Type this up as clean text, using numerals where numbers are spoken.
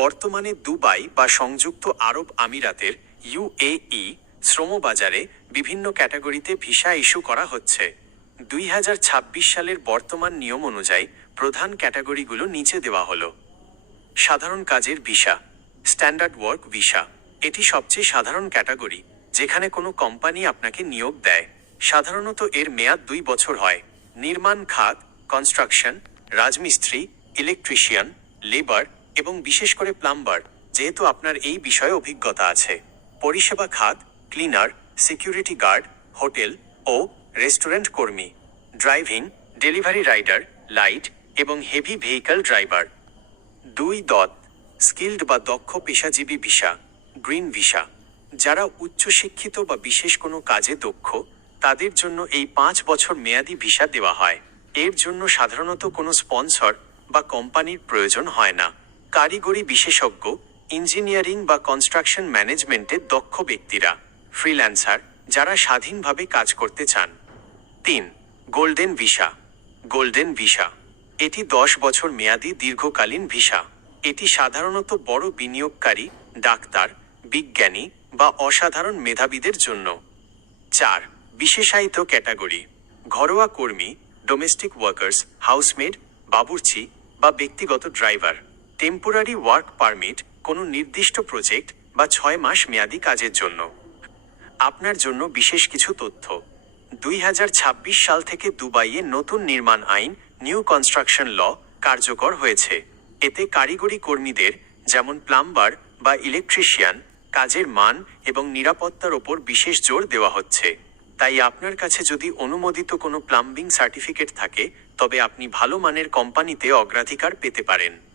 বর্তমানে দুবাই বা সংযুক্ত আরব আমিরাতের ইউএই শ্রমবাজারে বিভিন্ন ক্যাটাগরিতে ভিসা ইস্যু করা হচ্ছে। 2026 সালের বর্তমান নিয়ম অনুযায়ী প্রধান ক্যাটাগরিগুলো নিচে দেওয়া হলো। সাধারণ কাজের ভিসা, স্ট্যান্ডার্ড ওয়ার্ক ভিসা। এটি সবচেয়ে সাধারণ ক্যাটাগরি, যেখানে কোনো কোম্পানি আপনাকে নিয়োগ দেয়। সাধারণত এর মেয়াদ 2 বছর হয়। নির্মাণ খাত, কনস্ট্রাকশন, রাজমিস্ত্রি, ইলেকট্রিশিয়ান, লেবার এবং বিশেষ করে প্লাম্বার, যেহেতু আপনার এই বিষয়ে অভিজ্ঞতা আছে। পরিষেবা খাত, ক্লিনার, সিকিউরিটি গার্ড, হোটেল ও রেস্টুরেন্ট কর্মী। ড্রাইভিং, ডেলিভারি রাইডার, লাইট এবং হেভি ভেহিকল ড্রাইভার। 2. স্কিল্ড বা দক্ষ পেশাজীবী ভিসা, গ্রিন ভিসা। যারা উচ্চশিক্ষিত বা বিশেষ কোনো কাজে দক্ষ, তাদের জন্য এই 5 বছর মেয়াদি ভিসা দেওয়া হয়। এর জন্য সাধারণত কোনো স্পন্সর বা কোম্পানির প্রয়োজন হয় না। কারিগরি বিশেষজ্ঞ, ইঞ্জিনিয়ারিং বা কনস্ট্রাকশন ম্যানেজমেন্টে দক্ষ ব্যক্তিরা। ফ্রিল্যান্সার, যারা স্বাধীনভাবে কাজ করতে চান। 3. Golden visa. গোল্ডেন ভিসা এটি 10 বছর মেয়াদি দীর্ঘকালীন ভিসা। এটি সাধারণত বড় বিনিয়োগকারী, ডাক্তার, বিজ্ঞানী বা অসাধারণ মেধাবীদের জন্য। 4. বিশেষায়িত ক্যাটাগরি। ঘরোয়া কর্মী, ডোমেস্টিক ওয়ার্কার্স, হাউসমেড, বাবুর্চি বা ব্যক্তিগত ড্রাইভার। টেম্পোরারি ওয়ার্ক পারমিট, কোনো নির্দিষ্ট প্রজেক্ট বা 6 মাস মেয়াদি কাজের জন্য। আপনার জন্য বিশেষ কিছু তথ্য। 2026 সাল থেকে দুবাইয়ে নতুন নির্মাণ আইন, নিউ কনস্ট্রাকশন ল কার্যকর হয়েছে। এতে কারিগরি কর্মীদের, যেমন প্লাম্বার বা ইলেকট্রিশিয়ান, কাজের মান এবং নিরাপত্তার ওপর বিশেষ জোর দেওয়া হচ্ছে। তাই আপনার কাছে যদি অনুমোদিত কোনো প্লাম্বিং সার্টিফিকেট থাকে, তবে আপনি ভালো মানের কোম্পানিতে অগ্রাধিকার পেতে পারেন।